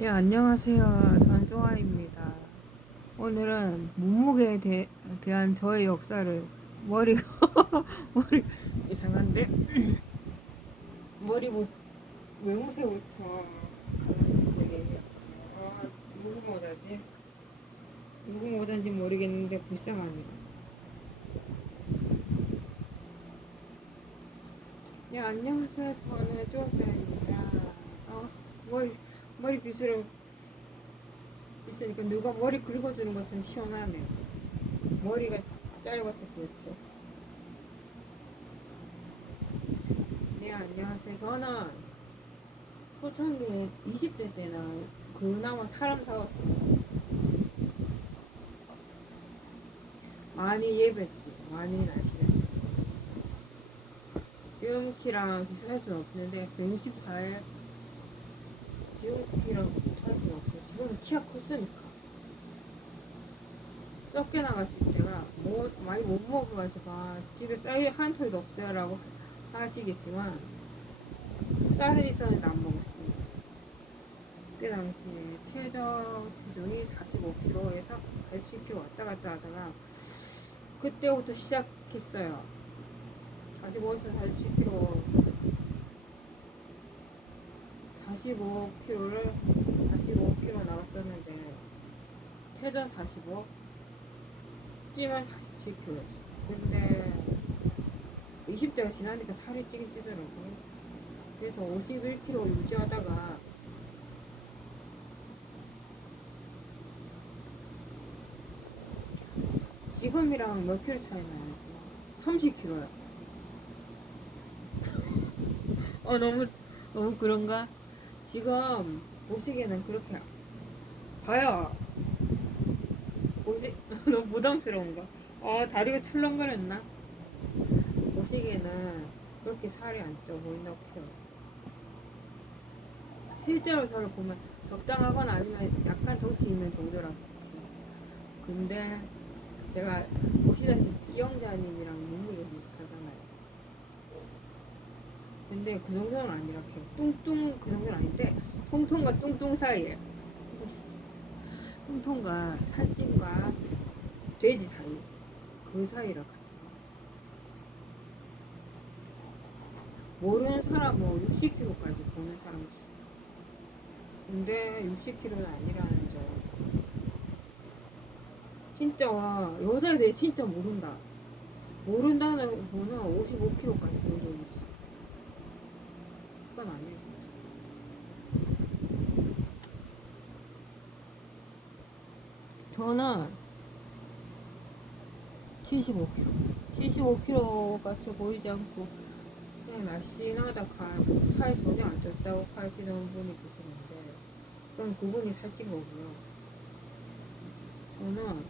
예, 안녕하세요. 전조아입니다. 오늘은 몸무게에 대, 대한 저의 역사를 머리가 머리 이상한데 머리 뭐 외모세부터 되게 아 누구 모자지? 누구 모자인지 모르겠는데 불쌍합니다. 예, 안녕하세요. 저는 조아입니다. 어, 머리 머리 빗으로 있으니까 누가 머리 긁어주는 것은 시원하네. 머리가 짧아서 그렇죠. 네, 안녕하세요. 저는 초창기 20대 때나 그나마 사람 사왔어요. 많이 예배지, 많이 날씬했지. 지금 키랑 비슷할 수는 없는데 164에 키랑 비슷할 수는 없어. 지금은 키가 컸으니까. 적게 나갔을 때가 뭐 많이 못 먹어가지고 아, 집에 쌀이 한 톨도 없어요라고 하시겠지만 쌀은 있었는데 안 먹었습니다. 그때 당시에 최저 체중이 45kg에서 110kg 왔다 갔다 하다가 그때부터 시작했어요. 45에서 40kg 45kg를 45kg 나갔었는데 최전 45 찌면 47kg 근데 20대가 지나니까 살이 찌긴 찌더라고요 그래서 51kg 유지하다가 지금이랑 몇 킬로 차이 나요? 30kg요 어 너무 너무 그런가? 지금 보시기에는 그렇게 봐요. 보시 너무 부담스러운가? 아 다리가 출렁거렸나? 보시기에는 그렇게 살이 안 쪄 보인다고 해요. 실제로 저를 보면 적당하거나 아니면 약간 덩치 있는 정도라고. 근데 제가 보시다시피 이영자님이랑 몸무게 비슷하잖아요. 근데 그 정도는 아니라 요 뚱뚱 그 정도는 아닌데 통통과 뚱뚱 사이에 통통과 살찐과 돼지 사이 그 사이라 같아요. 모르는 사람 뭐 60kg까지 보는 사람 있어. 근데 60kg는 아니라는 점. 진짜 여자에 대해 진짜 모른다. 모른다는 분은 55kg까지 본적 그건 아니에요. 저는 75kg. 75kg 같이 보이지 않고 그냥 날씬하다 살 전혀 안 쪘다고 하시는 분이 계시는데 그건 그분이 살찐 거고요. 저는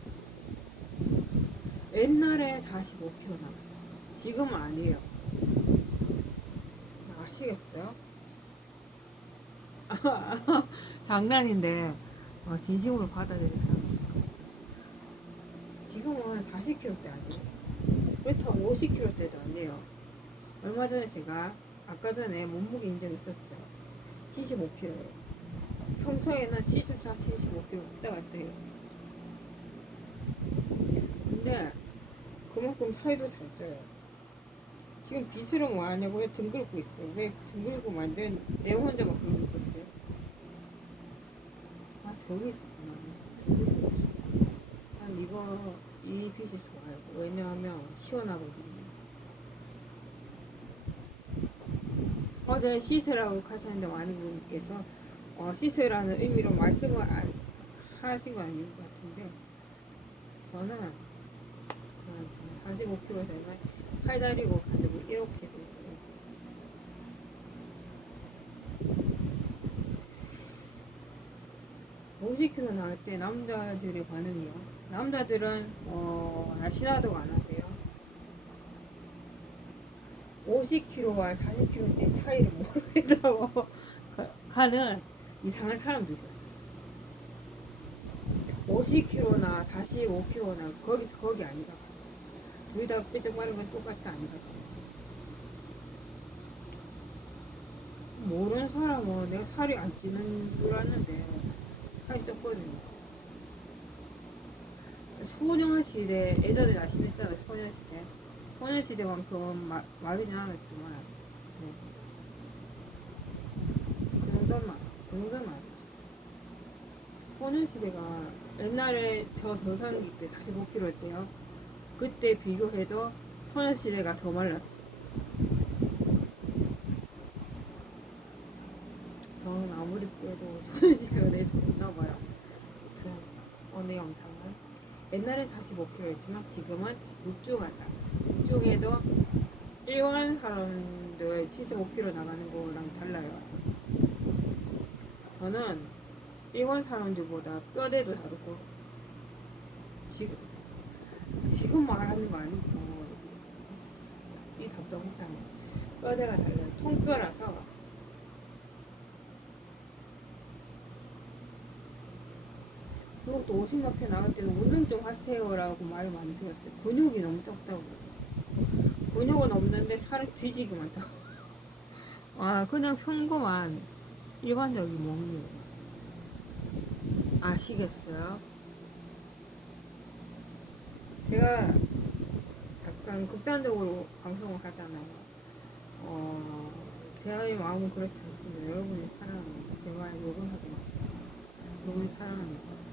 옛날에 45kg 나갔어요. 지금은 아니에요. 아시겠어요? 장난인데 어, 진심으로 것 같아요. 지금은 40kg대 아니에요. 그렇다고 50kg대도 아니에요. 얼마 전에 제가 아까 전에 몸무게 인정 있었죠. 75kg예요. 평소에는 74, 75kg 왔다 갔다 해요. 근데 그만큼 살도 잘 쪄요. 지금 빗으로 뭐 하냐고 왜 등글고 있어? 왜 등글고 만든 내 혼자만 그러고 있거든요. 아 저기 있었구나. 등글고 있어. 난 이거 이 빗이 좋아요. 왜냐하면 시원하거든요. 어제 시스라고 하셨는데 많은 분께서 어, 시스라는 의미로 말씀을 안, 하신 거 아닌 것 같은데 저는 45kg 되면 팔다리고 가지고 이렇게. (50kg) 나올 때 남자들의 반응이요. 남자들은 어 날씬하다고 안 하대요. 50kg와 40kg의 차이를 모르겠다고. 가는 이상한 사람도 있었어요. 50kg나 45kg나 거기서 거기 아니다. 둘다 삐쩍 마른 건 똑같다 아니다 모르는 사람은 내가 살이 안 찌는 줄 알았는데 살이 쪘거든요. 소녀시대 예전에 날씬했잖아요 소녀시대 소녀시대만큼 마, 마르진 않았지만 네. 그 정도만 그 정도만 소녀시대가 옛날에 저 전산기 때 45kg 할 때요 그때 비교해도 소녀시대가 더 말랐어 저는 아무리 빼도 소녀시대가 내수 없나봐요 아무튼 오늘 영상은 옛날에 45kg였지만 지금은 육중하다. 육중에도 일반 사람들 75kg 나가는 거랑 달라요. 저는 일반 사람들보다 뼈대도 다르고 지금 지금 말하는 거 아니고 이 답답하잖아요. 뼈대가 달라요. 통뼈라서 그것도 50몇 회 나갈 때는 운동 좀 하세요라고 말을 많이 들었어요. 근육이 너무 적다고. 근육은 없는데 살이 뒤지게 많다고. 아, 그냥 평범한 일반적인 몸이에요. 아시겠어요? 제가 약간 극단적으로 방송을 하잖아요. 어, 제 마음은 그렇지 않습니다. 여러분이 사랑합니다. 제발 욕은 하지 마세요. 여러분이 사랑합니다.